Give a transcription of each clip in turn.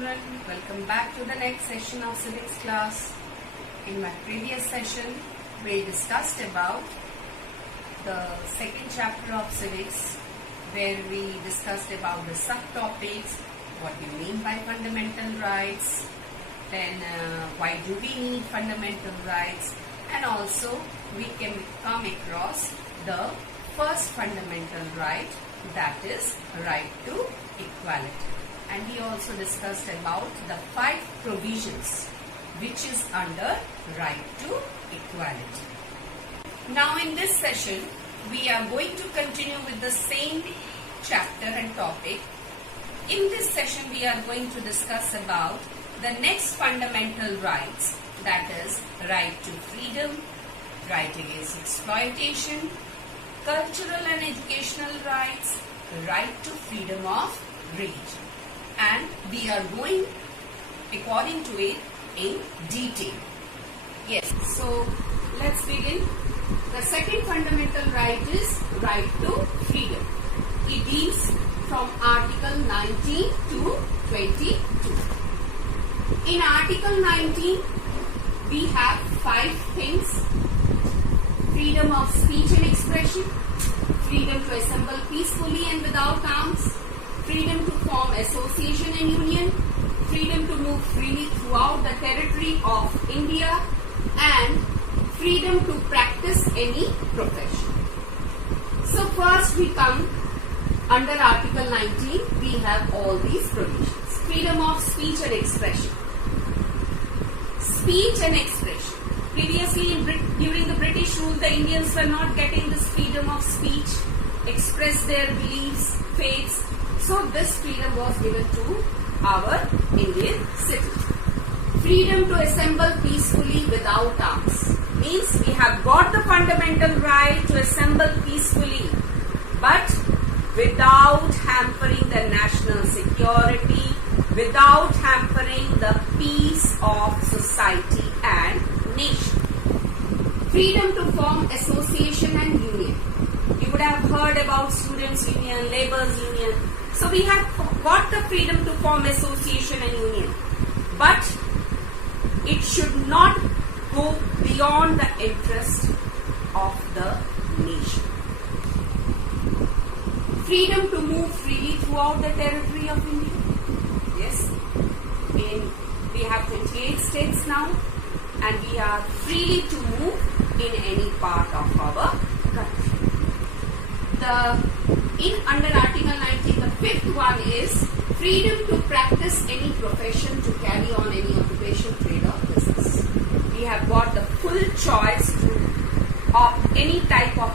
children, welcome back to the next session of civics class. In my previous session, we discussed about the second chapter of civics, where we discussed about the subtopics, what we mean by fundamental rights, then why do we need fundamental rights, and also we can come across the first fundamental right, that is right to equality. And we also discussed about the 5 provisions which is under right to equality. Now in this session, we are going to continue with the same chapter and topic. In this session, we are going to discuss about the next fundamental rights, that is right to freedom, right against exploitation, cultural and educational rights, right to freedom of religion. And we are going according to it in detail. Yes, so let's begin. The second fundamental right is right to freedom. It deals from Article 19 to 22. In Article 19, we have 5 things: freedom of speech and expression, freedom to assemble peacefully and without arms, freedom to form association and union, freedom to move freely throughout the territory of India, and freedom to practice any profession. So first we come under Article 19, we have all these provisions. Freedom of speech and expression. Speech and expression. Previously, during the British rule, the Indians were not getting this freedom of speech, express their beliefs, faiths. So this freedom was given to our Indian citizens. Freedom to assemble peacefully without arms. Means we have got the fundamental right to assemble peacefully, but without hampering the national security, without hampering the peace of society and nation. Freedom to form association and union. You would have heard about students' union, laborers' union. So we have got the freedom to form association and union, but it should not go beyond the interest of the nation. Freedom to move freely throughout the territory of India. Yes, we have 28 states now, and we are freely to move in any part of our country. Under Article 19, the 5th one is freedom to practice any profession, to carry on any occupation, trade or business. We have got the full choice of any type of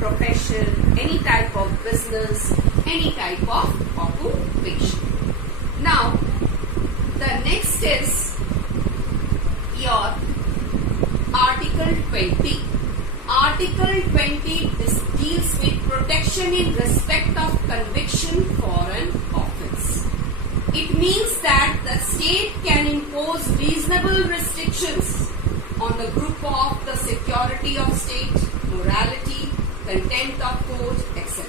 profession, any type of business, any type of occupation. Now, the next is your Article 20. Article 20 deals with protection in respect of conviction for an offence. It means that the state can impose reasonable restrictions on the group of the security of state, morality, contempt of court, etc.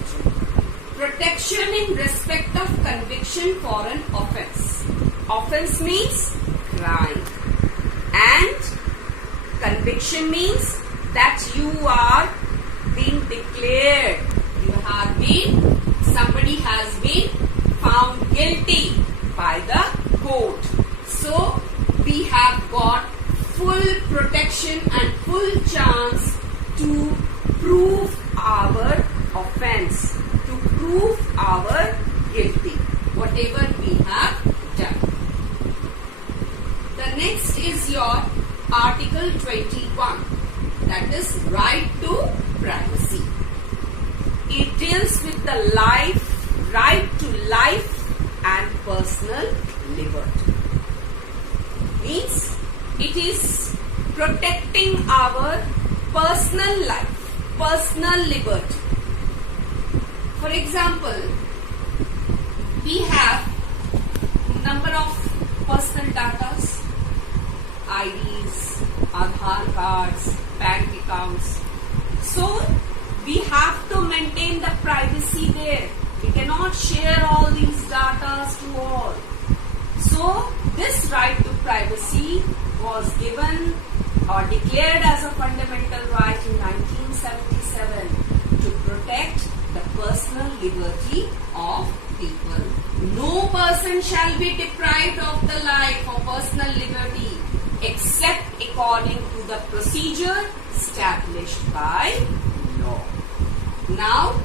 Protection in respect of conviction for an offence. Offence means crime, and conviction means that you are being declared, somebody has been found guilty by the court. So we have got full protection and full chance to prove our offence, to prove our guilty, whatever we have done. The next is your Article 21, that is right to privacy. It deals with the right to life and personal liberty. Means it is protecting our personal life, personal liberty. For example, we have number of personal data, IDs, Aadhaar cards, bank accounts. So we have to maintain the privacy there. We cannot share all these data to all. So this right to privacy was given or declared as a fundamental right in 1977 to protect the personal liberty of people. No person shall be deprived of the life or personal liberty except according to the procedure established by law. Now,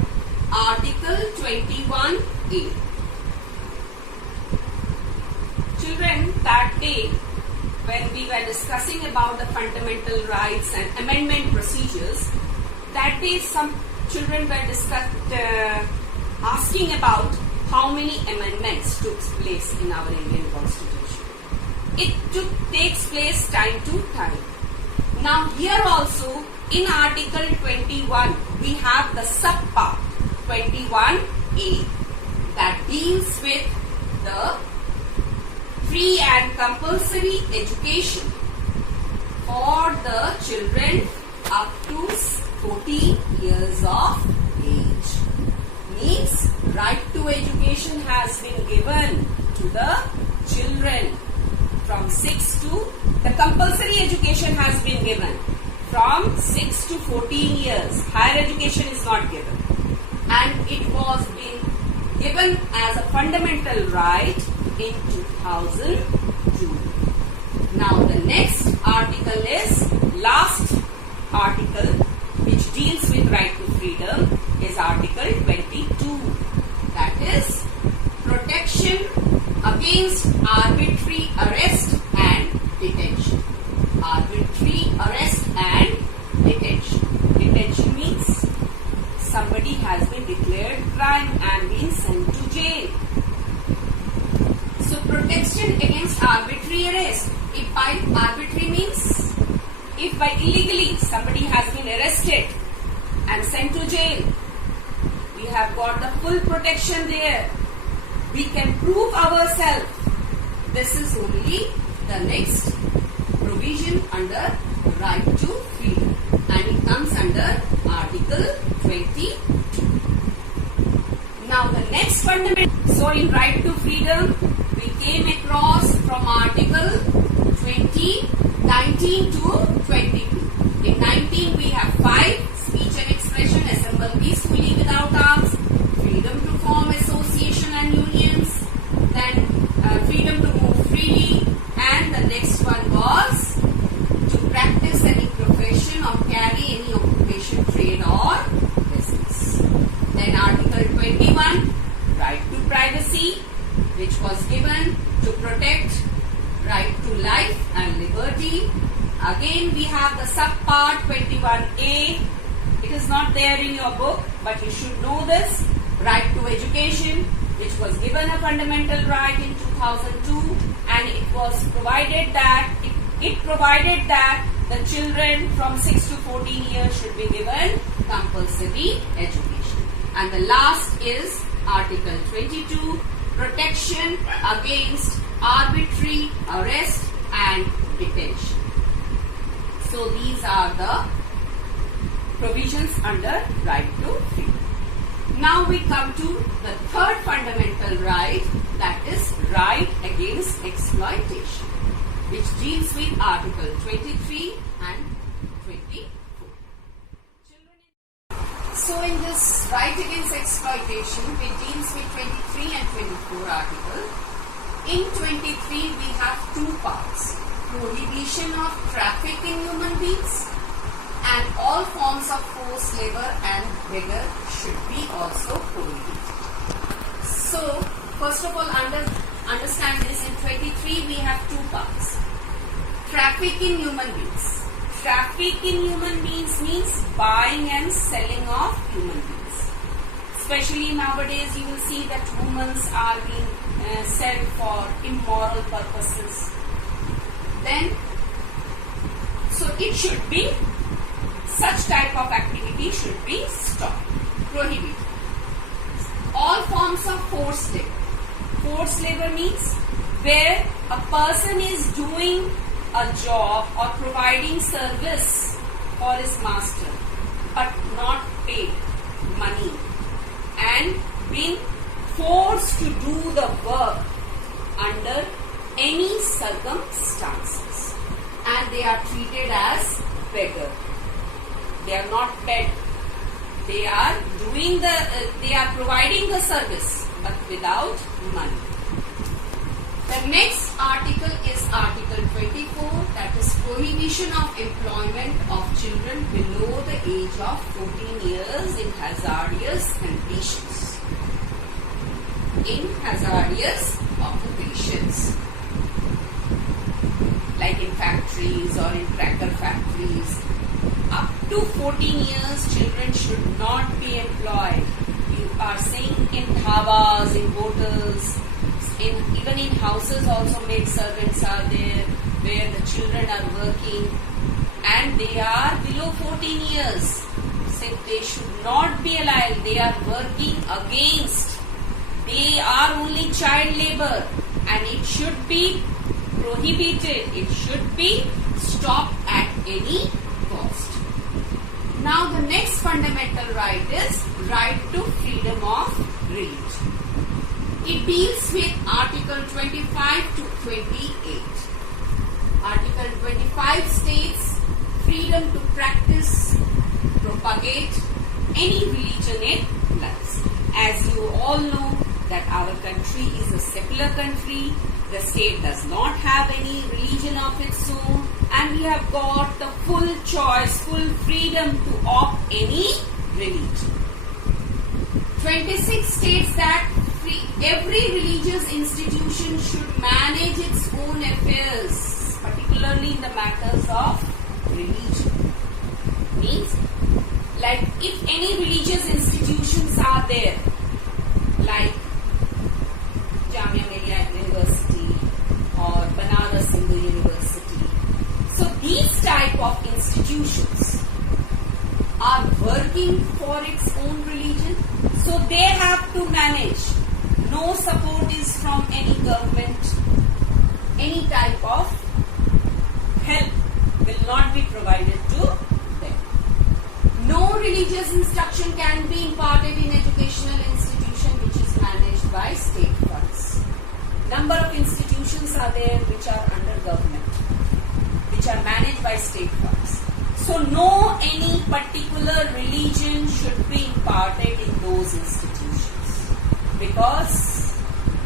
Article 21A. Children, that day when we were discussing about the fundamental rights and amendment procedures, that day some children were asking about how many amendments took place in our Indian Constitution. It takes place time to time. Now here also in Article 21 we have the subpart 21A that deals with the free and compulsory education for the children up to 14 years of age. Means right to education has been given to the children from 6 to, the compulsory education has been given from 6 to 14 years. Higher education is not given. And it was being given as a fundamental right in 2002. Now the next article is last article which deals with right to freedom is Article 22. That is protection against arbitrary arrest and detention. Arbitrary arrest and detention. Detention means somebody has been declared crime and been sent to jail. So protection against arbitrary arrest. If by arbitrary means if by illegally somebody has been arrested and sent to jail, we have got the full protection there. We can prove ourselves. This is only the next provision under right to freedom, and it comes under Article 22. Now the next fundamental. So in right to freedom, we came across from Article 19 to 22. In 19 we have 5: speech and expression, assemble peacefully without arms, freedom to form association and unions, then freedom to move freely, and the next one was to practice any profession or carry any occupation, trade or business. Then Article 21, right to privacy, which was given to protect right to life and liberty. Again we have the subpart 21A. It is not there in your book, but you should know this. Right to education, which was given a fundamental right in 2002, and it was provided that it provided that the children from 6 to 14 years should be given compulsory education. And the last is Article 22, protection against arbitrary arrest and detention. So these are the provisions under right to freedom. Now we come to the third fundamental right, that is right against exploitation, which deals with Article 23 and 24. So in this right against exploitation, which deals with 23 and 24 article, in 23 we have two parts: prohibition of traffic in human beings, and all forms of forced labor and beggar should be also prohibited. So first of all, understand this. In 23 we have two parts: traffic in human beings. Traffic in human beings means buying and selling of human beings. Especially nowadays you will see that women are being sold for immoral purposes. Then, so it should be, such type of activity should be stopped, prohibited. All forms of forced labor. Forced labor means where a person is doing a job or providing service for his master but not paid money and being forced to do the work under any circumstances, and they are treated as beggar. They are not paid. They are doing they are providing the service, but without money. The next article is Article 24, that is prohibition of employment of children below the age of 14 years in hazardous conditions. In hazardous occupations, like in factories or in cracker factories. Up to 14 years, children should not be employed. You are seeing in dhabas, in hotels, even in houses also maid servants are there where the children are working and they are below 14 years. So they should not be allowed. They are working against. They are only child labor and it should be prohibited. It should be stopped at any cost. Now the next fundamental right is right to freedom of religion. It deals with Article 25 to 28. Article 25 states freedom to practice, propagate any religion it likes. As you all know that our country is a secular country, the state does not have any religion of its own, and we have got the full choice, full freedom to opt any religion. 26 states that every religious institution should manage its own affairs, particularly in the matters of religion. Means, like if any religious institutions are there, like Jamia Millia University or Banaras Hindu University. So these type of institutions are working for its own religion. So they have to manage. No support is from any government. Any type of help will not be provided to them. No religious instruction can be imparted in educational institution which is managed by state funds. Number of institutions are there which are under government, which are managed by state funds. So no any particular religion should be imparted in those institutions because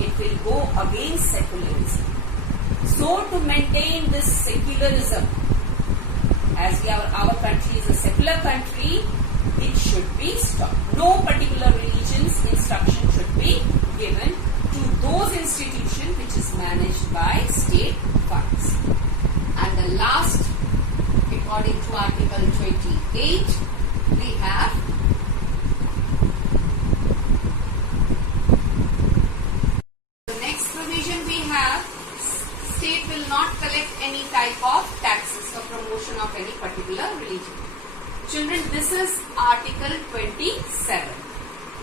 it will go against secularism. So to maintain this secularism, as our country is a secular country, it should be stopped. No particular religion's instruction should be given to those institutions which is managed by state funds. And the last, according to Article 28, we have the next provision we have, state will not collect any type of taxes for promotion of any particular religion. Children, this is Article 27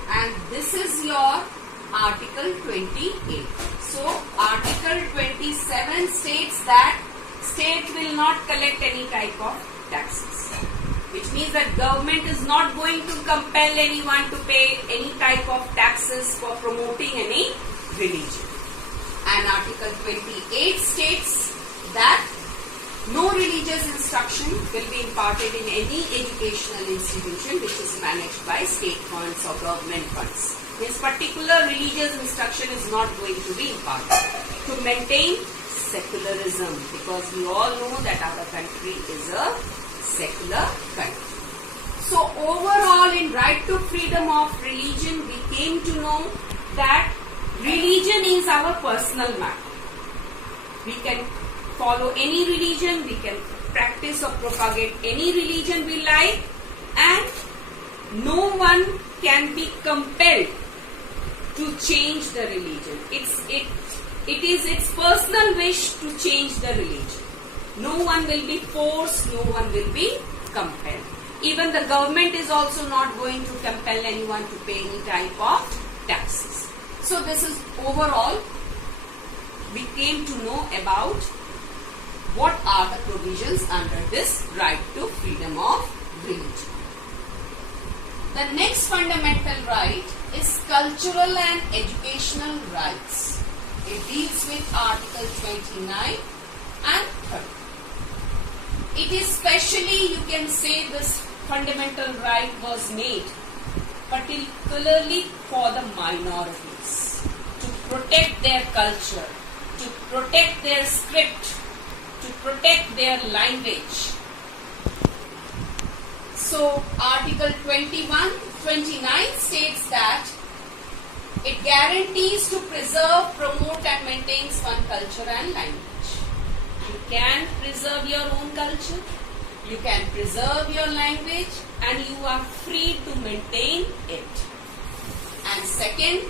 and this is your Article 28. So, Article 27 states that state will not collect any type of taxes, which means that government is not going to compel anyone to pay any type of taxes for promoting any religion. And Article 28 states that no religious instruction will be imparted in any educational institution which is managed by state funds or government funds. This particular religious instruction is not going to be imparted to maintain secularism, because we all know that our country is a secular country. So overall, in right to freedom of religion, we came to know that religion is our personal matter. We can follow any religion, we can practice or propagate any religion we like, and no one can be compelled to change the religion. It is its personal wish to change the religion. No one will be forced, no one will be compelled. Even the government is also not going to compel anyone to pay any type of taxes. So this is overall, we came to know about what are the provisions under this right to freedom of religion. The next fundamental right is cultural and educational rights. It deals with Article 29 and 30. It is specially, you can say, this fundamental right was made particularly for the minorities, to protect their culture, to protect their script, to protect their language. So Article 29 states that it guarantees to preserve, promote and maintain one culture and language. You can preserve your own culture, you can preserve your language, and you are free to maintain it. And second,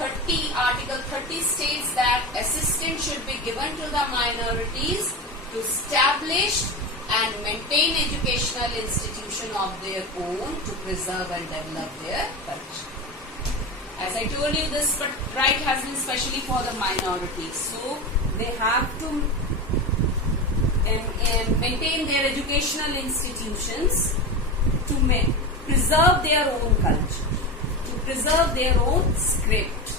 Article 30 states that assistance should be given to the minorities to establish and maintain educational institution of their own to preserve and develop their culture. As I told you, this right has been specially for the minorities. So they have to maintain their educational institutions to preserve their own culture, to preserve their own script.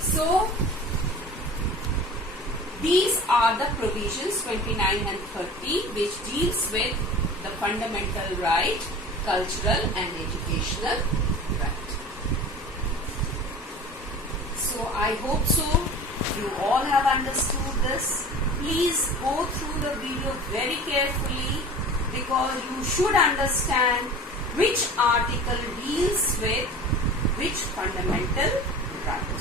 So these are the provisions 29 and 30 which deals with the fundamental right, cultural and educational right. So I hope so you all have understood this. Please go through the video very carefully because you should understand which article deals with which fundamental right.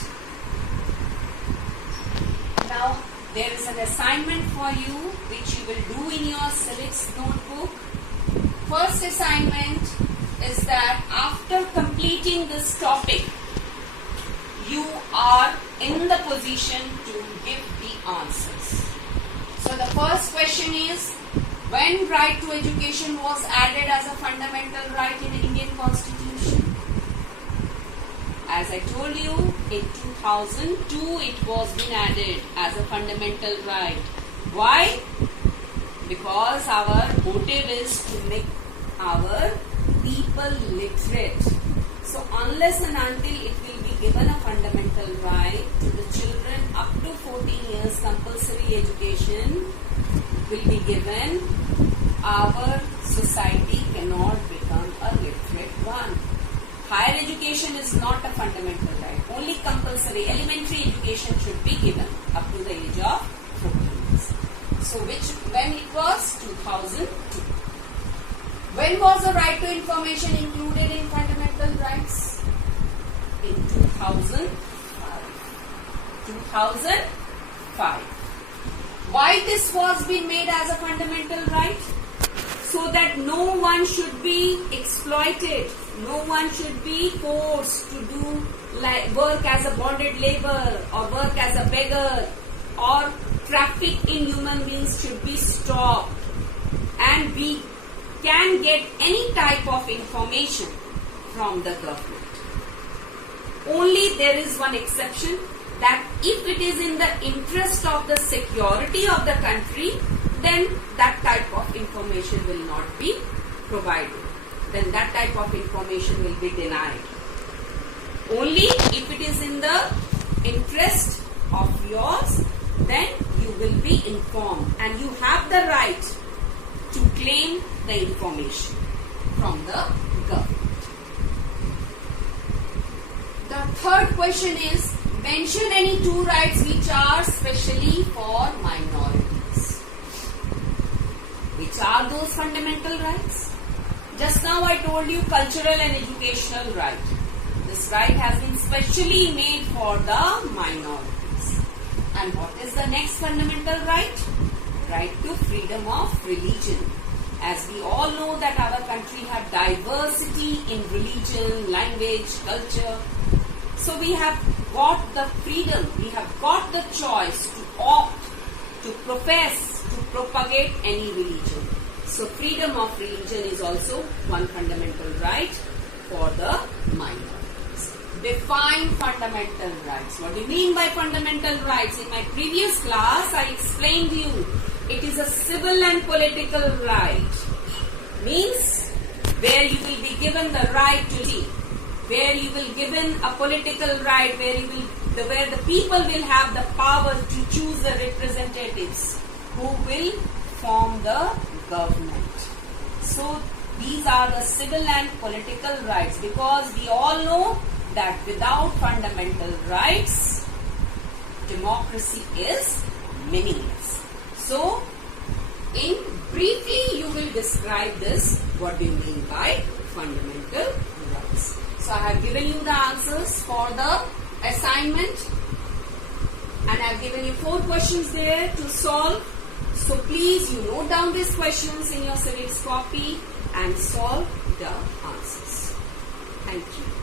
Now there is an assignment for you which you will do in your civics notebook. First assignment is that after completing this topic, you are in the position to give the answers. So the first question is, when right to education was added as a fundamental right in the Indian Constitution? As I told you, in 2002 it was been added as a fundamental right. Why? Because our motive is to make our people literate. So unless and until it will be given a fundamental right to the children up to 14 years, compulsory education will be given, our society cannot become a literate one. Higher education is not a fundamental right. Only compulsory elementary education should be given up to the age of 14 years. So when it was 2002. When was the right to information included in fundamental rights? In 2005. 2005. Why this was being made as a fundamental right? So that no one should be exploited. No one should be forced to do work as a bonded labor or work as a beggar, or traffic in human beings should be stopped, and we can get any type of information from the government. Only there is one exception, that if it is in the interest of the security of the country, then that type of information will not be provided. Then that type of information will be denied. Only if it is in the interest of yours, then you will be informed and you have the right to claim the information from the government. The third question is, mention any two rights which are specially for minorities. Which are those fundamental rights? Just now I told you cultural and educational right. This right has been specially made for the minorities. And what is the next fundamental right? Right to freedom of religion. As we all know that our country have diversity in religion, language, culture. So we have got the freedom, we have got the choice to opt, to profess, to propagate any religion. So freedom of religion is also one fundamental right for the minorities. Define fundamental rights. What do you mean by fundamental rights? In my previous class, I explained to you it is a civil and political right. Means where you will be given the right to live, where you will given a political right, where you will where the people will have the power to choose the representatives who will form the government. So these are the civil and political rights, because we all know that without fundamental rights, democracy is meaningless. So in briefly you will describe this, what do you mean by fundamental rights. So I have given you the answers for the assignment, and I have given you 4 questions there to solve. So please you note down these questions in your civics copy and solve the answers. Thank you.